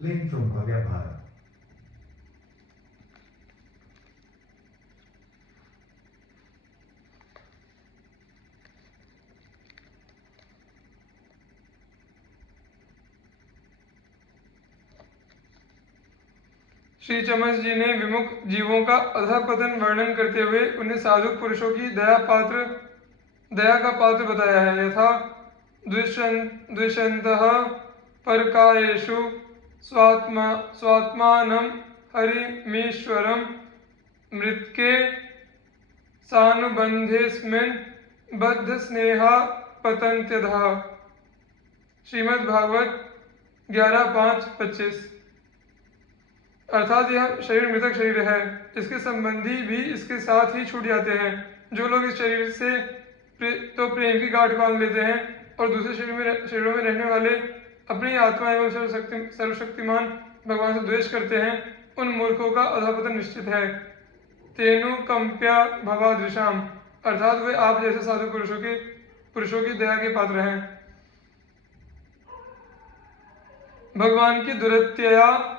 Link from Bhavya Bharat. Shri चमस जी ने विमुख जीवों का अधःपतन वर्णन करते हुए उन्हें साधु पुरुषों की दया का पात्र बताया है। यथा द्विषन्तः परकायेषु स्वात्मानं हरिमीश्वरं मृत्के सानुबन्धेऽस्मिन् बद्धस्नेहा पतन्त्यधः। श्रीमद् भागवत 11:5-25। अर्थात यह शरीर मृतक शरीर है, इसके संबंधी भी इसके साथ ही छूट जाते हैं। जो लोग इस शरीर से तो प्रेम की गांठ बांध लेते हैं और दूसरे शरीरों में रहने वाले अपनी आत्मा एवं सर्वशक्तिमान भगवान से द्वेष करते हैं, उन मूर्खों का अधःपतन निश्चित है। तेनु कंप्या भवादृशाम, अर्थात वे आप जैसे साधु पुरुषों की दया के पात्र हैं। भगवान की दुरत्यया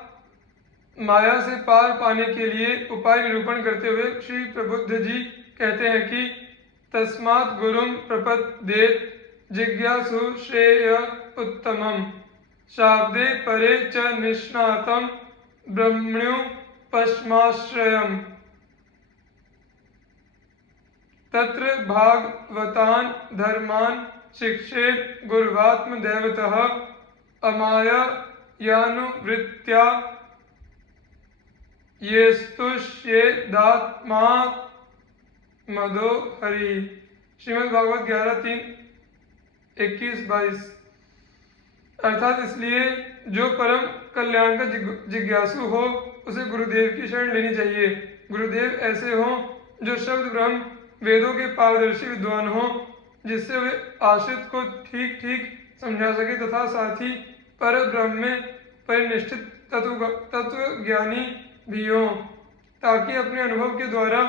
माया से पार पाने के लिए उपाय निरूपण करते हुए श्री प्रबुद्ध जी कहते हैं कि तस्मात् गुरुं प्रपद्येत जिज्ञासु श्रेय उत्तमम् शाब्दे परे च निष्णातं ब्रह्मण्यो पश्माश्रयम् तत्र भागवतान् धर्मान् शिक्षेत् गुरुवात्मदैवतः अमाया यानुवृत्त्या येस्तुष्येदात्मा मदो हरि। श्रीमद् भागवत 11:3-21-22। अर्थात इसलिए जो परम कल्याण का जिज्ञासु हो उसे गुरुदेव की शरण लेनी चाहिए। गुरुदेव ऐसे हों जो शब्द ब्रह्म वेदों के पारदर्शी विद्वान हो, जिससे वे आश्रित को ठीक ठीक समझा सके तथा साथ ही पर ब्रह्म में परिनिष्ठित तत्व ज्ञानी भी हो, ताकि अपने अनुभव के द्वारा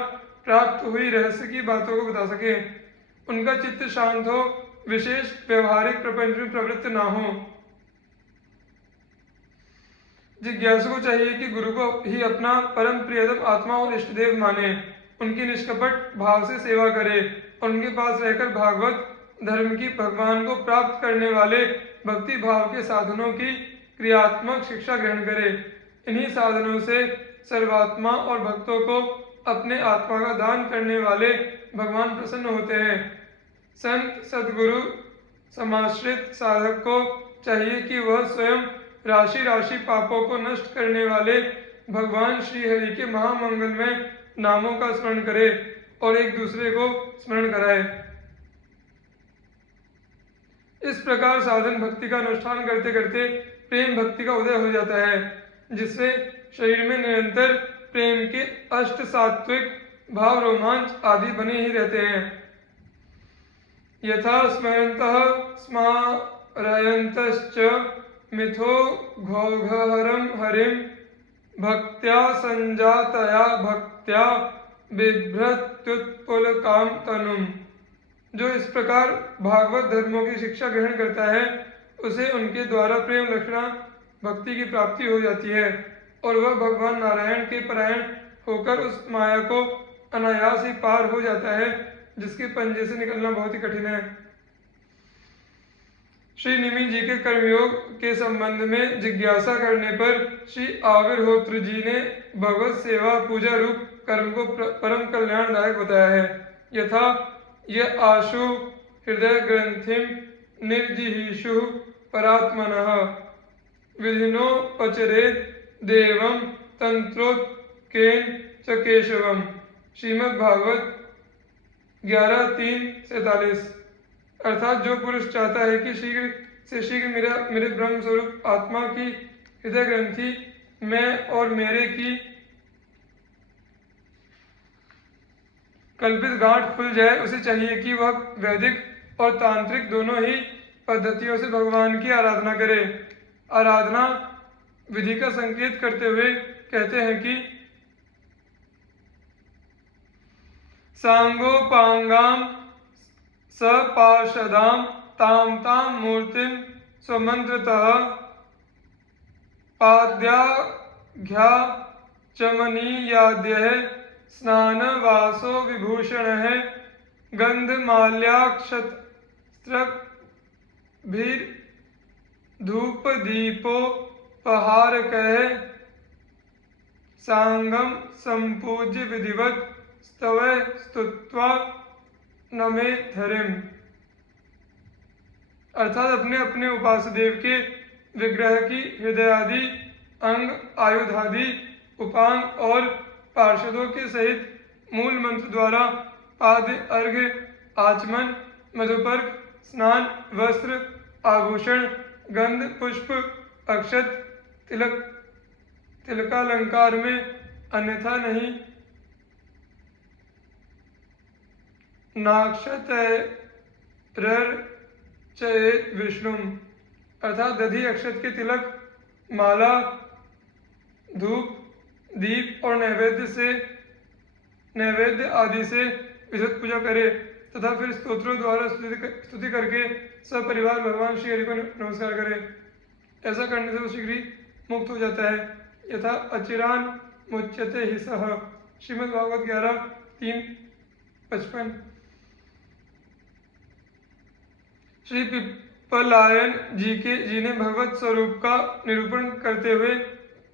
प्राप्त हुई रहस्य की बातों को बता सके। उनका चित्त शांत हो, विशेष व्यवहारिक प्रपंच में प्रवृत्त ना हो। जिज्ञासु को चाहिए कि गुरु को ही अपना परम प्रियतम आत्मा और इष्टदेव माने, उनकी निष्कपट भाव से सेवा करे और उनके पास रहकर भागवत धर्म की भगवान को प्राप्त करने वाले भक्ति भाव के साधनों की क्रियात्मक शिक्षा ग्रहण करे। इन्हीं साधनों से सर्वात्मा और भक्तों को अपने आत्मा का दान करने वाले भगवान प्रसन्न होते हैं। संत सद्गुरु समाश्रित साधक को चाहिए कि वह स्वयं राशि राशि पापों को नष्ट करने वाले भगवान श्री हरि के महामंगलमय नामों का स्मरण करे और एक दूसरे को स्मरण कराए। इस प्रकार साधन भक्ति का अनुष्ठान करते करते प्रेम भक्ति का उदय हो जाता है, जिससे शरीर में निरंतर प्रेम के अष्ट सात्विक भाव रोमांच आदि बने ही रहते हैं। यथा स्मरन्तः स्मारयन्तश्च मिथो घोघहरं हरिं भक्त्या संजातया भक्त्या बिभ्रत्युत्पुलकां तनुम्। जो इस प्रकार भागवत धर्मों की शिक्षा ग्रहण करता है, उसे उनके द्वारा प्रेम लक्षणा भक्ति की प्राप्ति हो जाती है और वह भगवान नारायण के परायण होकर उस माया को अनायास ही पार हो जाता है, जिसके पंजे से निकलना बहुत ही कठिन है। श्री निमि जी के कर्मयोग के संबंध में जिज्ञासा करने पर श्री आविर्होत्र जी ने भगवत सेवा पूजा रूप कर्म को परम कल्याणदायक बताया है। यथा यह आशु हृदय ग्रंथिम निर्जिहीषु परात्मनः विधिनो पचरेत देवम तंत्रोत्केन च केशवम। श्रीमद् भागवत 11:3-47। अर्थात जो पुरुष चाहता है कि शीघ्र से शीघ्र मेरे ब्रह्म स्वरूप आत्मा की हृदय ग्रंथि मैं और मेरे की कल्पित गांठ खुल जाए, उसे चाहिए कि वह वैदिक और तांत्रिक दोनों ही पद्धतियों से भगवान की आराधना करे। आराधना विधि का संकेत करते हुए कहते हैं कि सांगोपांगाम सपार्षदाम ताम ताम मूर्तिम स्वमंत्रतः पाद्याघ्या चमनीयाद्यः स्नानवासो विभूषणः गन्धमाल्याक्षत्रभिर्धूपदीपोपहारकः सांगम संपूज्य विधिवत स्तवै स्तुत्वा नमे धरिम। अर्थात अपने अपने उपासदेव के विग्रह की हृदयादि अंग आयुधादि उपांग और पार्षदों के सहित मूल मंत्र द्वारा पाद्य अर्घ्य आचमन मधुपर्क स्नान वस्त्र आभूषण गंध पुष्प अक्षत तिलक तिलकालंकार में अन्यथा नहीं नाक्षतैरर्चयेत् विष्णुम्। अर्थात दधि अक्षत के तिलक माला धूप दीप और नैवेद्य आदि से विधिवत पूजा करे तथा फिर स्तोत्रों द्वारा स्तुति करके सब परिवार भगवान श्री हरि को नमस्कार करे। ऐसा करने से वो शीघ्र ही मुक्त हो जाता है। यथा अचिरान मुच्यते ही सह। श्रीमद् भागवत 11:3-55। श्री पिप्पलायन जी ने भगवत स्वरूप का निरूपण करते हुए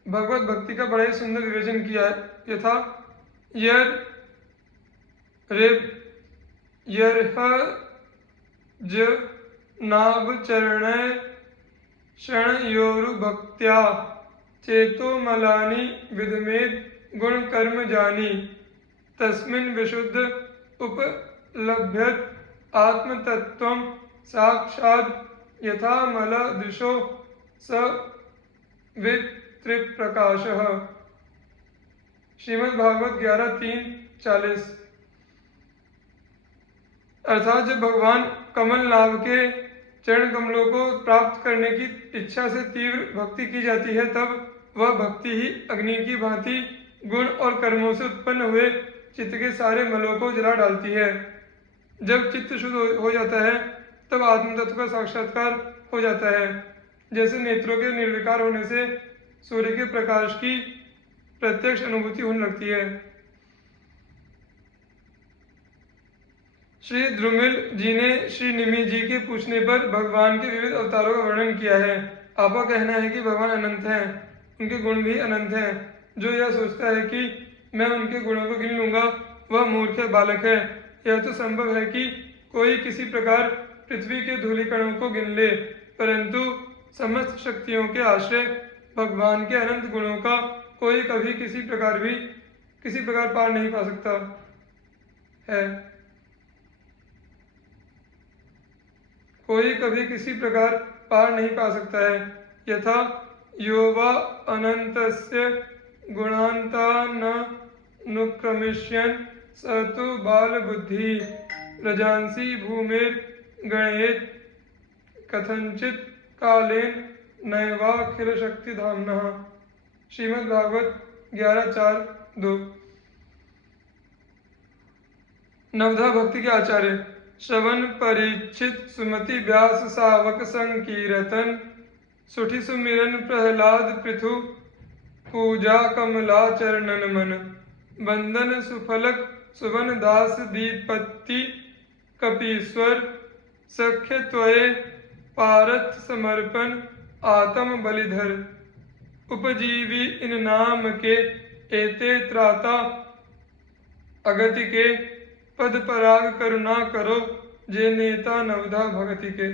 भगवत भक्ति का बड़ा ही सुंदर विवेचन किया है। यथा यर्हज नाभचरणै क्षणयोरुभक्त्या चेतोमलानि विदमेद गुण कर्म जानी तस्मिन् विशुद्ध उपलभ्यत आत्मतत्त्वं साक्षात् यथा मलदृशो स वित्रिप्रकाशः। श्रीमद् भागवत 11:3-40। अर्थात जब भगवान कमल नाभ के चरण कमलों को प्राप्त करने की इच्छा से तीव्र भक्ति की जाती है तब वह भक्ति ही अग्नि की भांति गुण और कर्मों से उत्पन्न हुए चित्त के सारे मलों को जला डालती है। जब चित्त शुद्ध हो जाता है तब आत्म तत्व का साक्षात्कार हो जाता है। जैसे नेत्रों के निर्विकार होने से सूर्य के प्रकाश की प्रत्यक्ष अनुभूति होने लगती है। श्री द्रुमिल जी ने श्री निमि जी के पूछने पर भगवान के विविध अवतारों का वर्णन किया है। आपका कहना है कि भगवान अनंत हैं, उनके गुण भी अनंत हैं। जो यह सोचता है कि मैं उनके गुणों को गिन लूंगा वह मूर्ख बालक है। यह तो संभव है कि कोई किसी प्रकार पृथ्वी के धूलिकणों को गिन ले, परंतु समस्त शक्तियों के आश्रय भगवान के अनंत गुणों का कोई कभी किसी प्रकार पार नहीं पा सकता है। कोई कभी किसी प्रकार पार नहीं पा सकता है। यथा योवा अनंतस्य गुणान्तानुक्रमिष्यन् स तु बालबुद्धि रजांसि भूमिर गणयेत् कथंचित् कालेन नैवाखिल शक्ति धाम्नः। श्रीमद् भागवत 11:4-2। नवधा भक्ति के आचार्य श्रवण परीक्षित सुमति व्यास सावक संकीर्तन सुठी सुमिरन प्रहलाद पृथु पूजा कमला चरणन मन बंदन सुफलक सुवन दास दीपत्ति कपीश्वर सख्य त्वये पारथ समर्पण आत्म बलिधर उपजीवी इन नाम के एते त्राता अगति के पद पराग करुणा करो जे नेता नवधा भगति के।